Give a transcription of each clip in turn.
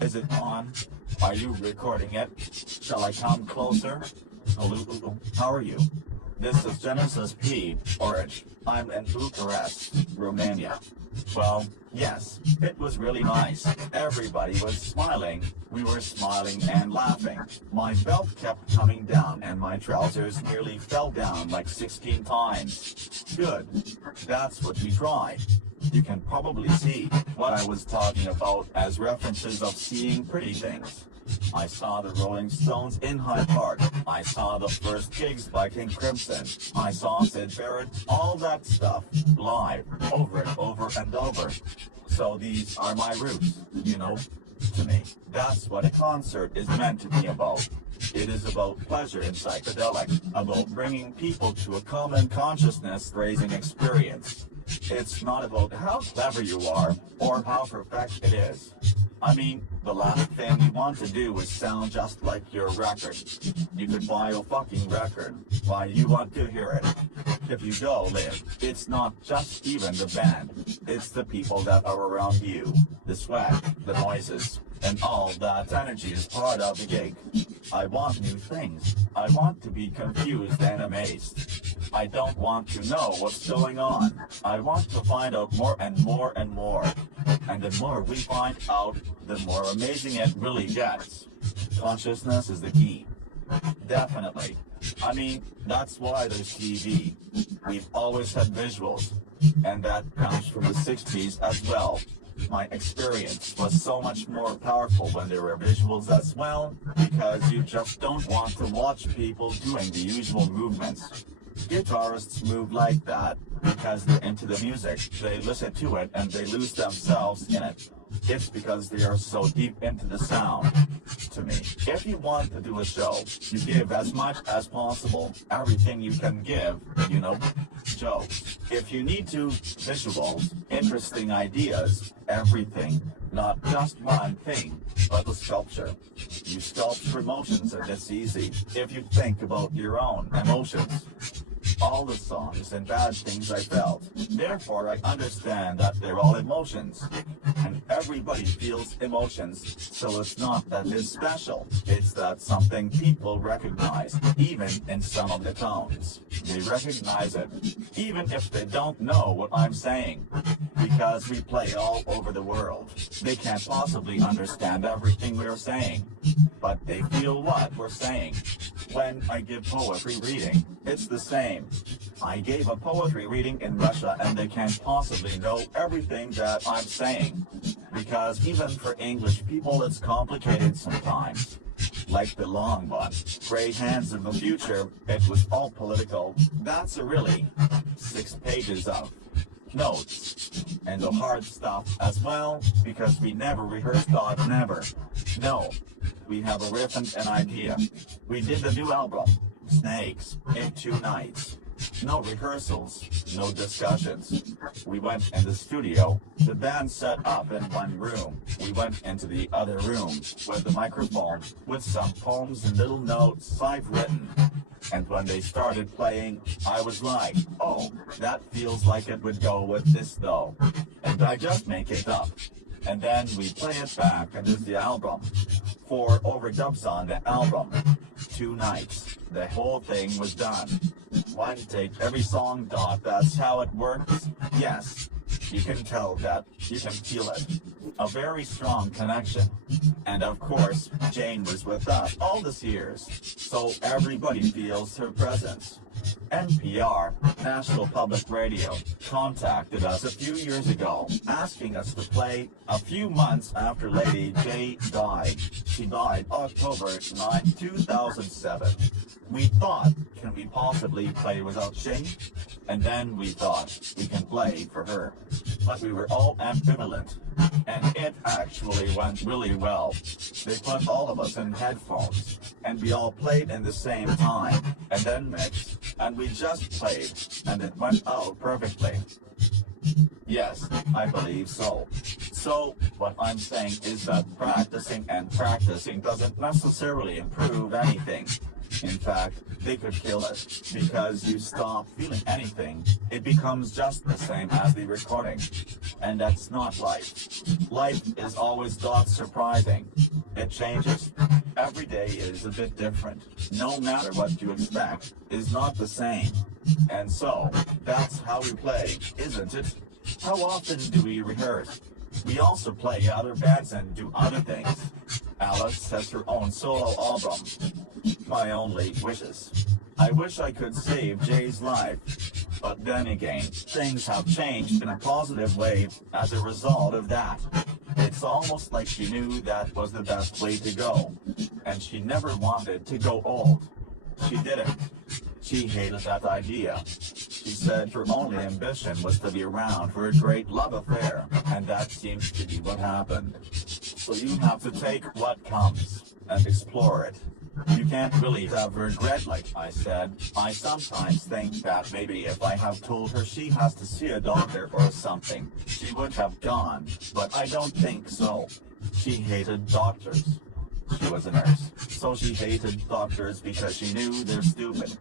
Is it on? Are you recording it? Shall I come closer? Hello, how are you? This is Genesis P. Orange. I'm in Bucharest, Romania. Well, yes, it was really nice. Everybody was smiling. We were smiling and laughing. My belt kept coming down and my trousers nearly fell down like 16 times. Good. That's what we tried. You can probably see what I was talking about as references of seeing pretty things. I saw the Rolling Stones in Hyde Park. I saw the first gigs by King Crimson. I saw Sid Barrett, all that stuff, live, over and over and over. So these are my roots, you know, to me. That's what a concert is meant to be about. It is about pleasure and psychedelic, about bringing people to a common consciousness-raising experience. It's not about how clever you are, or how perfect it is. I mean, the last thing you want to do is sound just like your record. You could buy a fucking record. Why you want to hear it? If you go live, it's not just even the band. It's the people that are around you. The sweat, the noises, and all that energy is part of the gig. I want new things. I want to be confused and amazed. I don't want to know what's going on. I want to find out more and more and more. And the more we find out, the more amazing it really gets. Consciousness is the key. Definitely. I mean, that's why there's TV. We've always had visuals. And that comes from the 60s as well. My experience was so much more powerful when there were visuals as well, because you just don't want to watch people doing the usual movements. Guitarists move like that because they're into the music, they listen to it and they lose themselves in it. It's because they are so deep into the sound. To me, if you want to do a show, you give as much as possible, everything you can give, you know, jokes. If you need to, visuals, interesting ideas, everything, not just one thing, but the sculpture. You sculpt for emotions and it's easy if you think about your own emotions. All the songs and bad things I felt. Therefore, I understand that they're all emotions. And everybody feels emotions, so it's not that it's special. It's that something people recognize, even in some of the tones. They recognize it, even if they don't know what I'm saying. Because we play all over the world. They can't possibly understand everything we're saying. But they feel what we're saying. When I give poetry reading, it's the same. I gave a poetry reading in Russia and they can't possibly know everything that I'm saying. Because even for English people it's complicated sometimes. Like the long one, Great Hands of the Future, it was all political. That's a really 6 pages of notes. And the hard stuff as well, because we never rehearsed that, never. No, we have a riff and an idea. We did the new album, Snakes, in 2 nights. No rehearsals, no discussions. We went in the studio, the band set up in one room. We went into the other room with the microphone, with some poems and little notes I've written. And when they started playing, I was like, oh, that feels like it would go with this though. And I just make it up. And then we play it back and there's the album. 4 overdubs on the album. 2 nights. The whole thing was done. One take, every song dot, that's how it works. Yes, you can tell that, you can feel it. A very strong connection. And of course, Jane was with us all these years, so everybody feels her presence. NPR, National Public Radio, contacted us a few years ago, asking us to play a few months after Lady J died. She died October 9, 2007. We thought, can we possibly play without Jane? And then we thought, we can play for her. But we were all ambivalent. And it actually went really well. They put all of us in headphones, and we all played in the same time, and then mixed, and we just played, and it went out perfectly. Yes, I believe so. So, what I'm saying is that practicing and practicing doesn't necessarily improve anything. In fact, they could kill it, because you stop feeling anything. It becomes just the same as the recording. And that's not life. Life is always not surprising. It changes. Every day is a bit different. No matter what you expect, is not the same. And so, that's how we play, isn't it? How often do we rehearse? We also play other bands and do other things. Alice has her own solo album. My only wishes. I wish I could save Jay's life. But then again, things have changed in a positive way as a result of that. It's almost like she knew that was the best way to go. And she never wanted to go old. She didn't. She hated that idea. She said her only ambition was to be around for a great love affair, and that seems to be what happened. So you have to take what comes and explore it. You can't really have regret, like I said. I sometimes think that maybe if I have told her she has to see a doctor or something, she would have gone, but I don't think so. She hated doctors. She was a nurse, so she hated doctors because she knew they're stupid,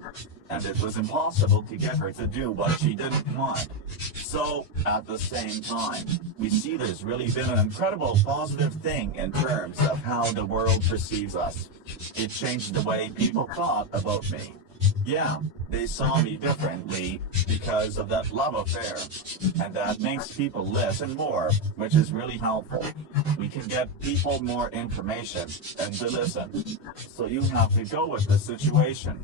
and it was impossible to get her to do what she didn't want. So, at the same time, we see there's really been an incredible positive thing in terms of how the world perceives us. It changed the way people thought about me. Yeah, they saw me differently because of that love affair, and that makes people listen more, which is really helpful. We can get people more information and to listen, so you have to go with the situation.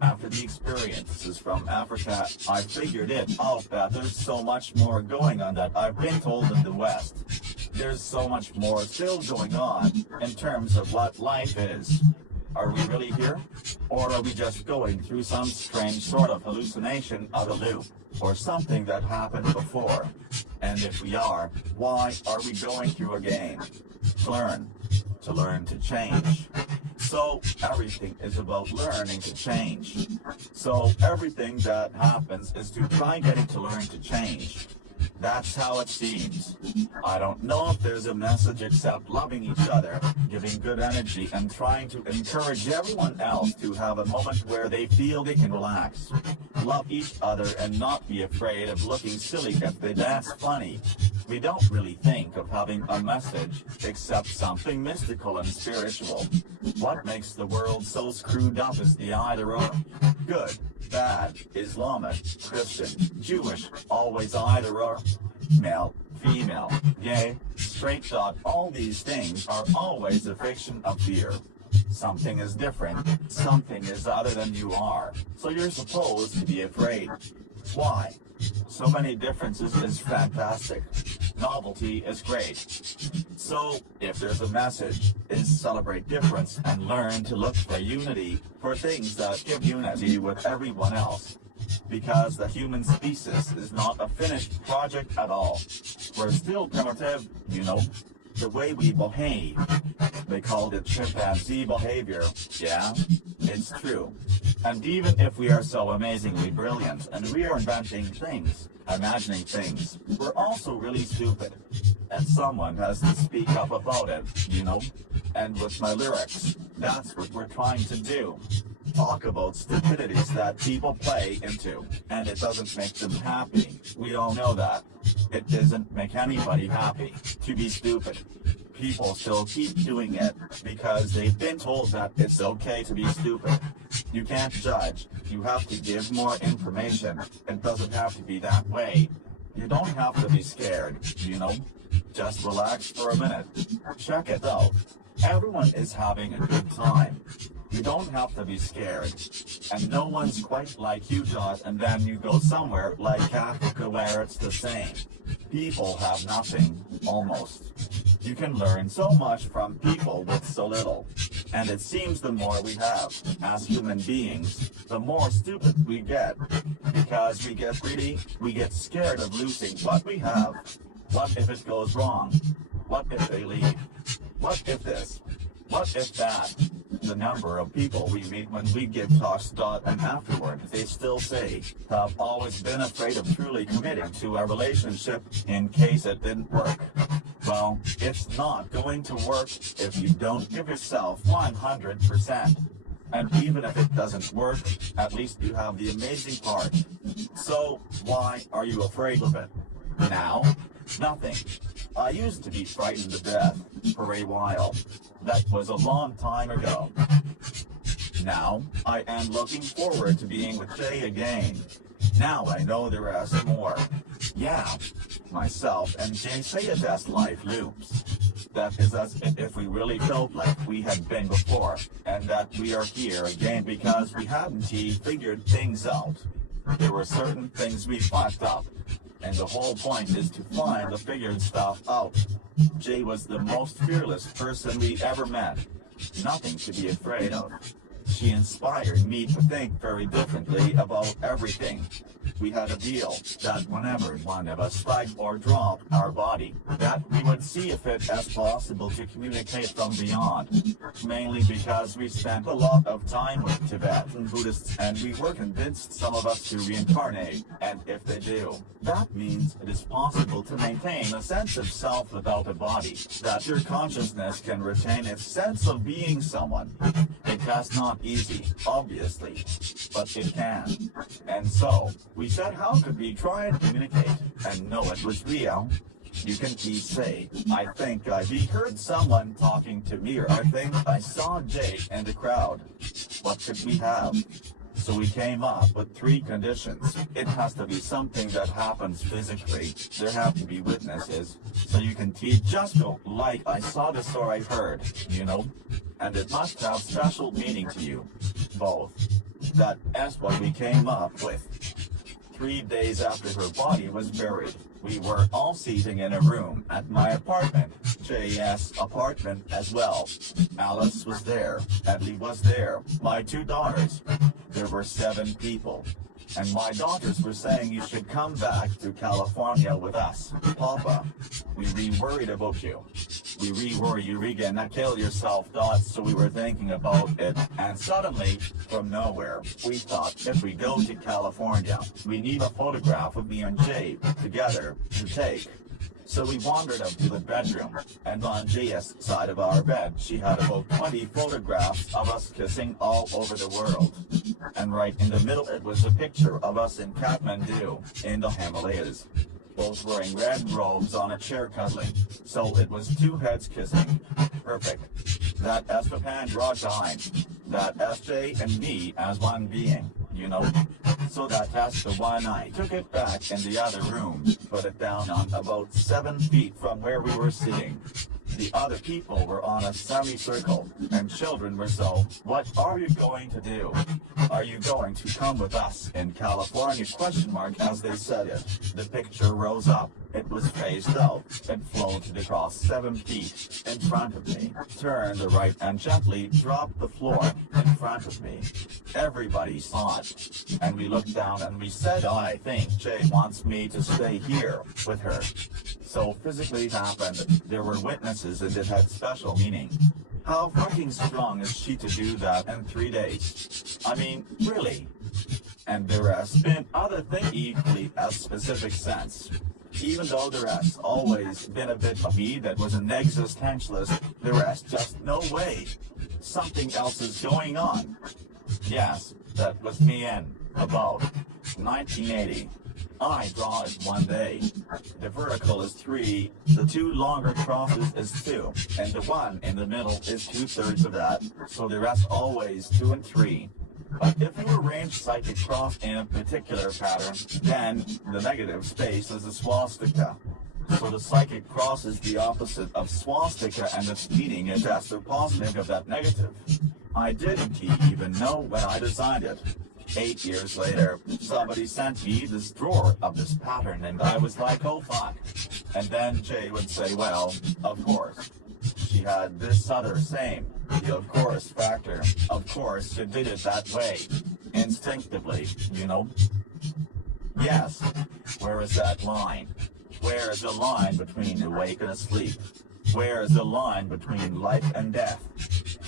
After the experiences from Africa, I figured it out that there's so much more going on that I've been told in the West. There's so much more still going on in terms of what life is. Are we really here? Or are we just going through some strange sort of hallucination of a loop, or something that happened before? And if we are, why are we going through again? To learn to change. So everything is about learning to change. So everything that happens is to try getting to learn to change. That's how it seems. I don't know if there's a message except loving each other, giving good energy, and trying to encourage everyone else to have a moment where they feel they can relax. Love each other and not be afraid of looking silly if they dance funny. We don't really think of having a message except something mystical and spiritual. What makes the world so screwed up is the either or. Good, bad, Islamic, Christian, Jewish, always either or. Male, female, gay, straight thought, all these things are always a fiction of fear. Something is different, something is other than you are, so you're supposed to be afraid. Why? So many differences is fantastic. Novelty is great. So, if there's a message, is celebrate difference and learn to look for unity, for things that give unity with everyone else. Because the human species is not a finished project at all. We're still primitive, you know, the way we behave. They called it chimpanzee behavior. Yeah, it's true. And even if we are so amazingly brilliant and we are inventing things, imagining things, we're also really stupid. And someone has to speak up about it, you know? And with my lyrics, that's what we're trying to do. Talk about stupidities that people play into, and it doesn't make them happy. We all know that. It doesn't make anybody happy to be stupid. People still keep doing it because they've been told that it's okay to be stupid. You can't judge. You have to give more information. It doesn't have to be that way. You don't have to be scared, you know? Just relax for a minute. Check it out. Everyone is having a good time. You don't have to be scared. And no one's quite like Utah, and then you go somewhere like Africa where it's the same. People have nothing, almost. You can learn so much from people with so little. And it seems the more we have, as human beings, the more stupid we get. Because we get greedy, we get scared of losing what we have. What if it goes wrong? What if they leave? What if this? What if that? The number of people we meet when we give talks and afterward, they still say, I've always been afraid of truly committing to a relationship in case it didn't work. Well, it's not going to work if you don't give yourself 100%. And even if it doesn't work, at least you have the amazing part. So, why are you afraid of it? Now? Nothing. I used to be frightened to death for a while. That was a long time ago. Now, I am looking forward to being with Jay again. Now I know the rest more. Yeah, myself and Jay say it as life loops. That is as if we really felt like we had been before, and that we are here again because we hadn't figured things out. There were certain things we fucked up, and the whole point is to find the figured stuff out. Jay was the most fearless person we ever met. Nothing to be afraid of. She inspired me to think very differently about everything. We had a deal that whenever one of us spiked or dropped our body, that we would see if it as possible to communicate from beyond. Mainly because we spent a lot of time with Tibetan Buddhists and we were convinced some of us to reincarnate, and if they do, that means it is possible to maintain a sense of self without a body, that your consciousness can retain its sense of being someone. It has not easy, obviously, but it can. And so, we said how could we try and communicate and know it was real? You can please say, I think I heard someone talking to me, or I think I saw Jay in the crowd. What could we have? So we came up with 3 conditions. It has to be something that happens physically. There have to be witnesses. So you can teach just go, like I saw this or I heard, you know? And it must have special meaning to you. Both. That's what we came up with. 3 days after her body was buried, we were all sitting in a room at my apartment, Jay's apartment as well. Alice was there, Edley was there, my 2 daughters. There were 7 people. And my daughters were saying you should come back to California with us. Papa, we worried about you. We worry you gonna kill yourself thoughts, so we were thinking about it. And suddenly, from nowhere, we thought if we go to California, we need a photograph of me and Jay together to take. So we wandered up to the bedroom, and on Jay's side of our bed, she had about 20 photographs of us kissing all over the world. And right in the middle, it was a picture of us in Kathmandu, in the Himalayas, both wearing red robes on a chair cuddling. So it was 2 heads kissing. Perfect. That as the Pandrajine. That as Jay and me as one being, you know? So that's the one I took it back in the other room, put it down on about 7 feet from where we were sitting. The other people were on a semicircle, and children were so, what are you going to do? Are you going to come with us in California? As they said it. The picture rose up. It was phased out. It floated across 7 feet in front of me, turned the right and gently dropped the floor in front of me. Everybody saw it, and we looked down and we said, I think Jay wants me to stay here with her. So physically it happened. There were witnesses and it had special meaning. How fucking strong is she to do that in 3 days? I mean, really? And there has been other things equally as specific sense. Even though there has always been a bit of me that was an existentialist, there has just no way. Something else is going on. Yes, that was me in about 1980. I draw it one day. The vertical is 3, the 2 longer crosses is 2, and the one in the middle is 2/3 of that, so the rest always 2 and 3. But if you arrange psychic cross in a particular pattern, then the negative space is a swastika. So the psychic cross is the opposite of swastika, and its meaning is as the positive of that negative. I didn't even know when I designed it. 8 years later, somebody sent me this drawer of this pattern, and I was like, oh fuck. And then Jay would say, well, of course. She had this other same, the of course factor. Of course, she did it that way. Instinctively, you know? Yes. Where is that line? Where is the line between awake and asleep? Where is the line between life and death?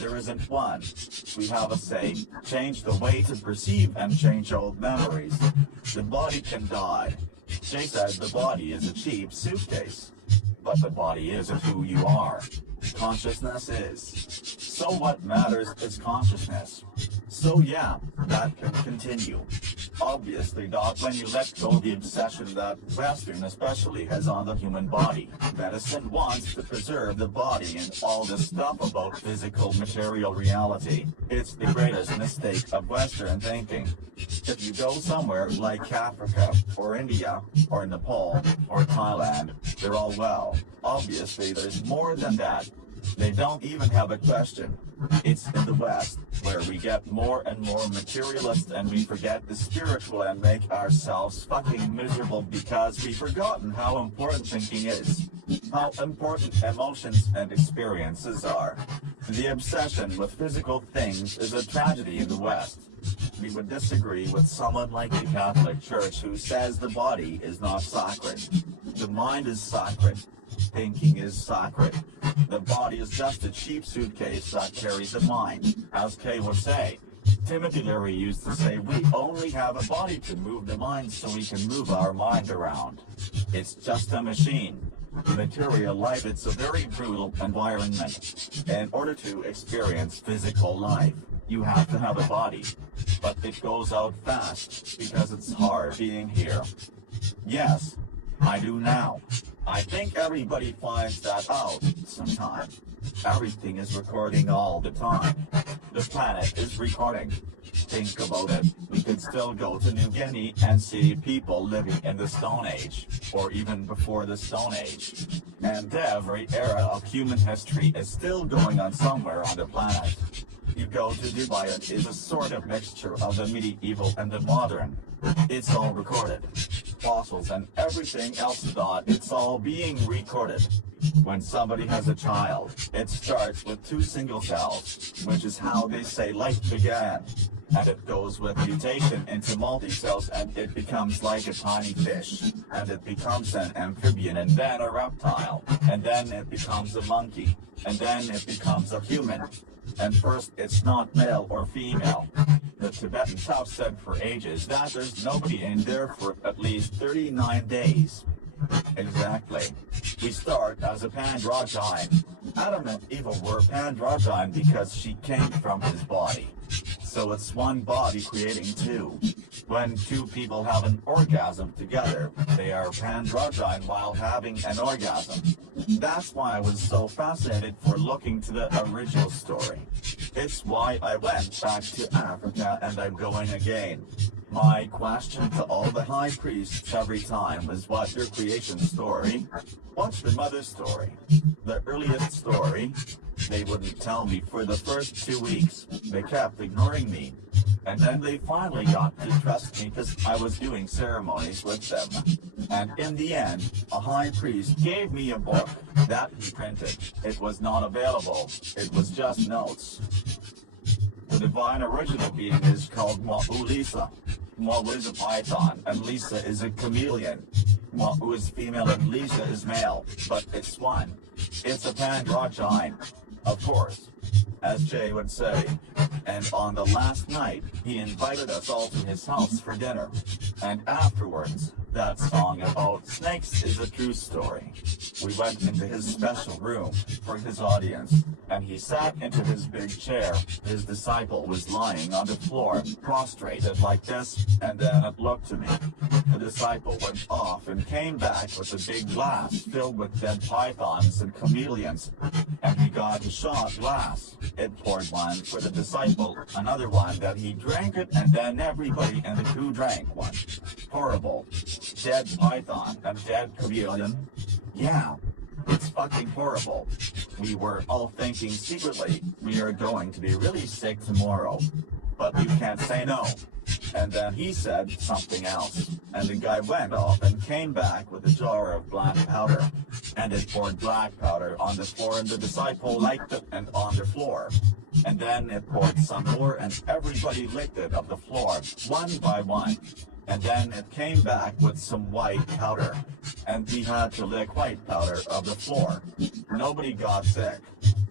There isn't one. We have a say, change the way to perceive and change old memories. The body can die. Jay said the body is a cheap suitcase. But the body isn't who you are. Consciousness is. So what matters is consciousness. So yeah, that can continue. Obviously, Doc, when you let go the obsession that Western especially has on the human body, medicine wants to preserve the body and all this stuff about physical material reality. It's the greatest mistake of Western thinking. If you go somewhere like Africa, or India, or Nepal, or Thailand, they're all well. Obviously, there's more than that. They don't even have a question. It's in the West, where we get more and more materialist and we forget the spiritual and make ourselves fucking miserable because we've forgotten how important thinking is, how important emotions and experiences are. The obsession with physical things is a tragedy in the West. We would disagree with someone like the Catholic Church who says the body is not sacred. The mind is sacred. Thinking is sacred. The body is just a cheap suitcase that carries the mind. As Kay would say, Timothy Leary used to say, we only have a body to move the mind so we can move our mind around. It's just a machine. Material life, it's a very brutal environment. In order to experience physical life, you have to have a body. But it goes out fast because it's hard being here. Yes, I do now. I think everybody finds that out sometime. Everything is recording all the time. The planet is recording. Think about it. We could still go to New Guinea and see people living in the Stone Age, or even before the Stone Age. And every era of human history is still going on somewhere on the planet. You go to Dubai, it is a sort of mixture of the medieval and the modern. It's all recorded. Fossils and everything else, Dot, it's all being recorded. When somebody has a child, it starts with 2 single cells, which is how they say life began. And it goes with mutation into multi-cells and it becomes like a tiny fish. And it becomes an amphibian and then a reptile. And then it becomes a monkey. And then it becomes a human. And first, it's not male or female. The Tibetan Tao said for ages that there's nobody in there for at least 39 days. Exactly. We start as a pandragine. Adam and Eva were pandragine because she came from his body. So it's one body creating 2. When 2 people have an orgasm together, they are pandragine while having an orgasm. That's why I was so fascinated for looking to the original story. It's why I went back to Africa and I'm going again. My question to all the high priests every time is, what's your creation story? What's the mother story? The earliest story? They wouldn't tell me for the first 2 weeks. They kept ignoring me. And then they finally got to trust me because I was doing ceremonies with them. And in the end, a high priest gave me a book that he printed. It was not available. It was just notes. The divine original being is called Ma'u Lisa. Ma'u is a python, and Lisa is a chameleon. Ma'u is female and Lisa is male, but it's one. It's a pandragine, of course, as Jay would say. And on the last night, he invited us all to his house for dinner. And afterwards, that song about snakes is a true story. We went into his special room for his audience, and he sat into his big chair. His disciple was lying on the floor, prostrated like this, and then it looked to me. The disciple went off and came back with a big glass filled with dead pythons and chameleons, and he got a shot glass. It poured one for the disciple, another one that he drank it, and then everybody in the crew drank one. Horrible. Dead python and dead chameleon. Yeah, it's fucking horrible. We were all thinking secretly, we are going to be really sick tomorrow, but we can't say no. And then he said something else, and the guy went off and came back with a jar of black powder, and it poured black powder on the floor, and the disciple liked it and on the floor. And then it poured some more, and everybody licked it off the floor, one by one. And then it came back with some white powder, and we had to lick white powder of the floor. Nobody got sick.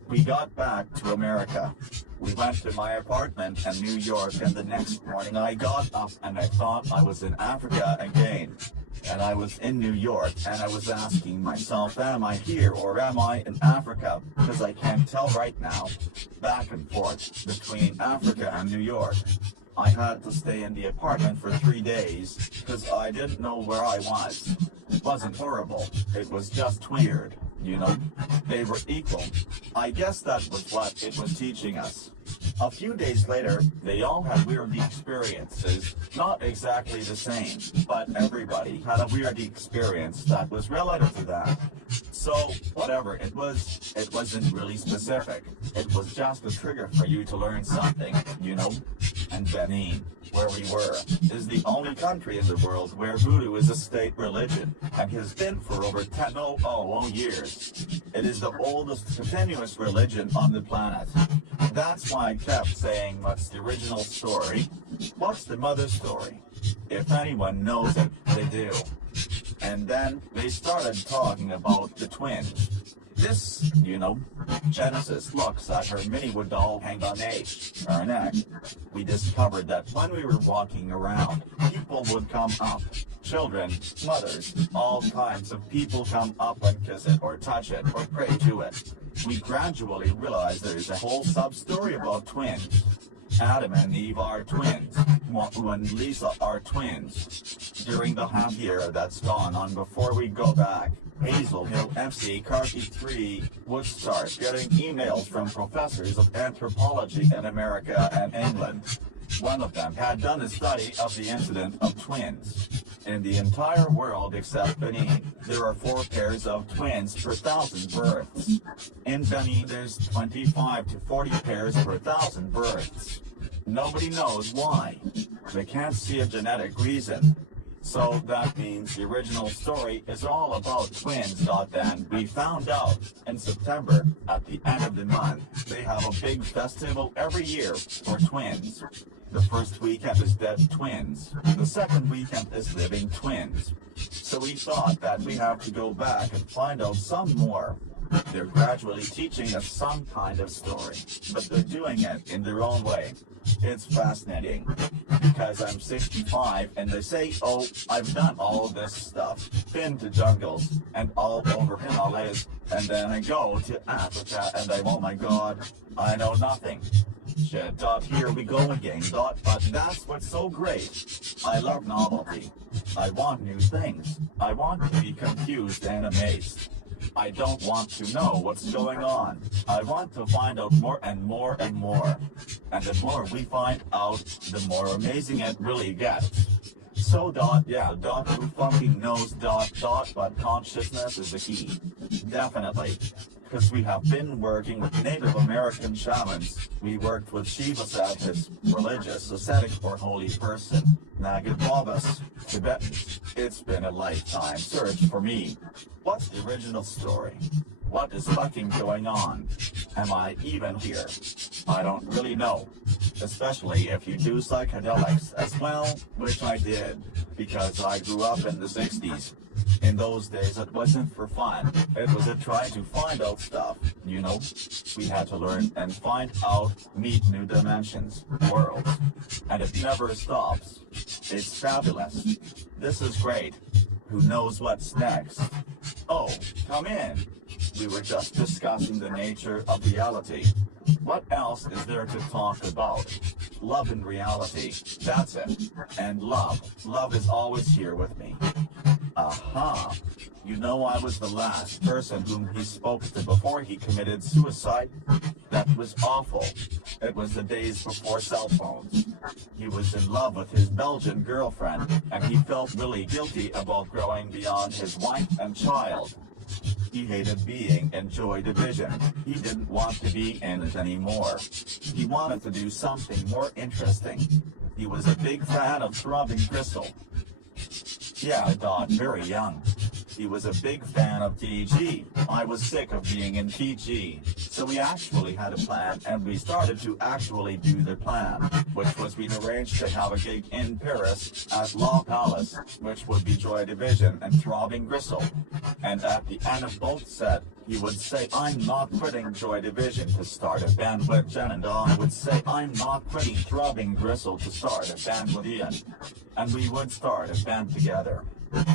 We got back to America. We went to my apartment in New York, and the next morning I got up and I thought I was in Africa again. and I was in New York, and I was asking myself, am I here or am I in Africa? Because I can't tell right now. Back and forth between Africa and New York. I had to stay in the apartment for 3 days because I didn't know where I was. It wasn't horrible. It was just weird. You know, they were equal. I guess that was what it was teaching us. A few days later, they all had weird experiences. Not exactly the same, but everybody had a weird experience that was relative to that. So, whatever it wasn't really specific. It was just a trigger for you to learn something, you know? And Benin, where we were, is the only country in the world where voodoo is a state religion, and has been for over 10,000 years. It is the oldest continuous religion on the planet. That's why I kept saying, what's the original story? What's the mother story? If anyone knows it, they do. And then they started talking about the twins. This, you know, Genesis looks at her mini wood doll hang on her neck. We discovered that when we were walking around, people would come up. Children, mothers, all kinds of people come up and kiss it or touch it or pray to it. We gradually realized there's a whole sub-story about twins. Adam and Eve are twins. Watu and Lisa are twins. During the half year that's gone on before we go back, Hazel Hill FC Carty 3 would start getting emails from professors of anthropology in America and England. One of them had done a study of the incident of twins. In the entire world except Benin, there are 4 pairs of twins per 1,000 births. In Benin, there's 25 to 40 pairs per 1,000 births. Nobody knows why. They can't see a genetic reason. So that means the original story is all about twins. Then we found out in September, at the end of the month, they have a big festival every year for twins. The first weekend is dead twins. The second weekend is living twins. So we thought that we have to go back and find out some more. They're gradually teaching us some kind of story, but they're doing it in their own way. It's fascinating, because I'm 65 and they say, oh, I've done all this stuff, been to jungles and all over Himalayas, and then I go to Africa and oh my god, I know nothing. Shit, here we go again, but that's what's so great. I love novelty. I want new things. I want to be confused and amazed. I don't want to know what's going on. I want to find out more and more and more. And the more we find out, the more amazing it really gets. So who fucking knows but consciousness is the key. Definitely. Because we have been working with Native American shamans. We worked with Shiva Sat, his religious, ascetic, or holy person. Nagad Babas, Tibetans. It's been a lifetime search for me. What's the original story? What is fucking going on? Am I even here? I don't really know. Especially if you do psychedelics as well, which I did, because I grew up in the 60s. In those days, it wasn't for fun. It was a try to find out stuff, you know? We had to learn and find out, meet new dimensions, worlds. And it never stops. It's fabulous. This is great. Who knows what's next? Oh, come in. We were just discussing the nature of reality. What else is there to talk about? Love and reality. That's it. And love. Love is always here with me. Aha. You know, I was the last person whom he spoke to before he committed suicide. That was awful. It was the days before cell phones. He was in love with his Belgian girlfriend, and he felt really guilty about growing beyond his wife and child. He hated being in Joy Division. He didn't want to be in it anymore. He wanted to do something more interesting. He was a big fan of Throbbing Gristle. Yeah, I thought very young. He was a big fan of TG. I was sick of being in TG. So we actually had a plan, and we started to actually do the plan, which was we'd arranged to have a gig in Paris at La Palace, which would be Joy Division and Throbbing Gristle. And at the end of both sets, he would say, I'm not quitting Joy Division to start a band with Jen, and I would say, I'm not quitting Throbbing Gristle to start a band with Ian. And we would start a band together.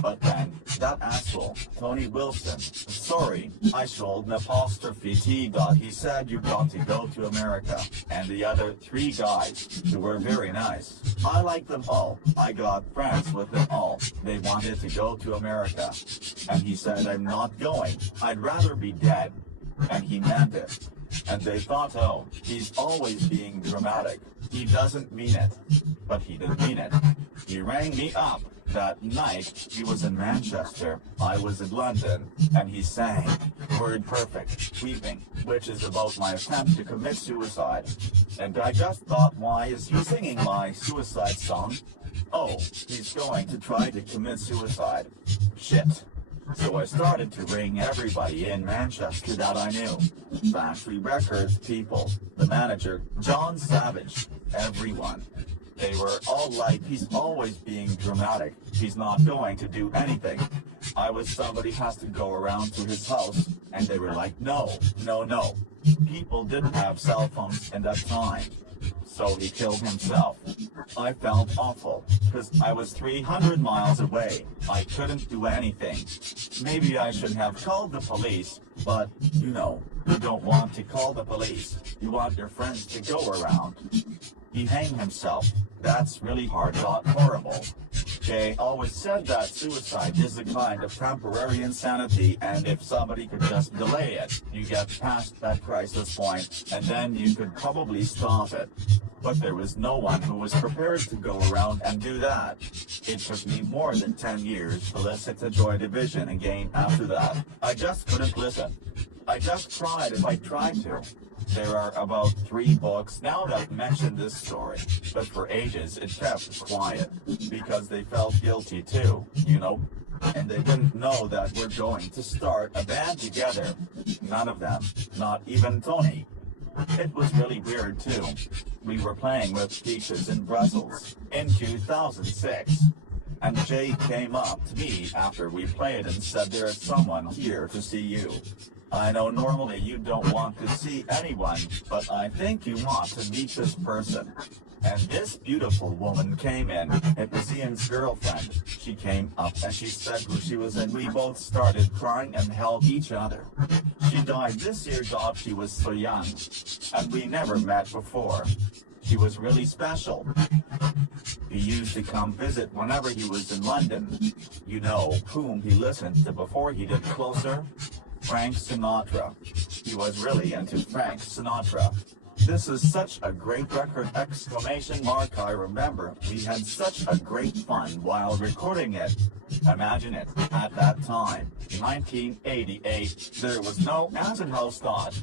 But then, that asshole, Tony Wilson, sorry, I showed an apostrophe T. He said you got to go to America, and the other 3 guys, who were very nice. I like them all, I got friends with them all, they wanted to go to America. And he said I'm not going, I'd rather be dead. And he meant it. And they thought, oh, he's always being dramatic. He doesn't mean it. But he did mean it. He rang me up that night. He was in Manchester, I was in London, and he sang Word Perfect, Weeping, which is about my attempt to commit suicide. And I just thought, why is he singing my suicide song? Oh, he's going to try to commit suicide. Shit. So I started to ring everybody in Manchester that I knew. Factory Records people, the manager, John Savage, everyone. They were all like, he's always being dramatic. He's not going to do anything. I was somebody has to go around to his house, and they were like, no, no, no. People didn't have cell phones in that time. So he killed himself. I felt awful, because I was 300 miles away. I couldn't do anything. Maybe I should have called the police, but, you know, you don't want to call the police. You want your friends to go around. He hanged himself. That's really hard, not horrible. Jay always said that suicide is a kind of temporary insanity, and if somebody could just delay it, you get past that crisis point, and then you could probably stop it. But there was no one who was prepared to go around and do that. It took me more than 10 years to listen to Joy Division again after that. I just couldn't listen. I just cried if I tried to. There are about 3 books now that mention this story, but for ages it kept quiet, because they felt guilty too, you know? And they didn't know that we're going to start a band together. None of them, not even Tony. It was really weird too. We were playing with Peaches in Brussels in 2006. And Jay came up to me after we played and said, there's someone here to see you. I know normally you don't want to see anyone, but I think you want to meet this person. And this beautiful woman came in. It was Ian's girlfriend. She came up and she said who she was, and we both started crying and held each other. She died this year, God, she was so young. And we never met before. She was really special. He used to come visit whenever he was in London. You know whom he listened to before he did Closer? Frank Sinatra. He was really into Frank Sinatra. This is such a great record, exclamation mark. I remember we had such a great fun while recording it. Imagine it, at that time, in 1988, there was no acid house thought.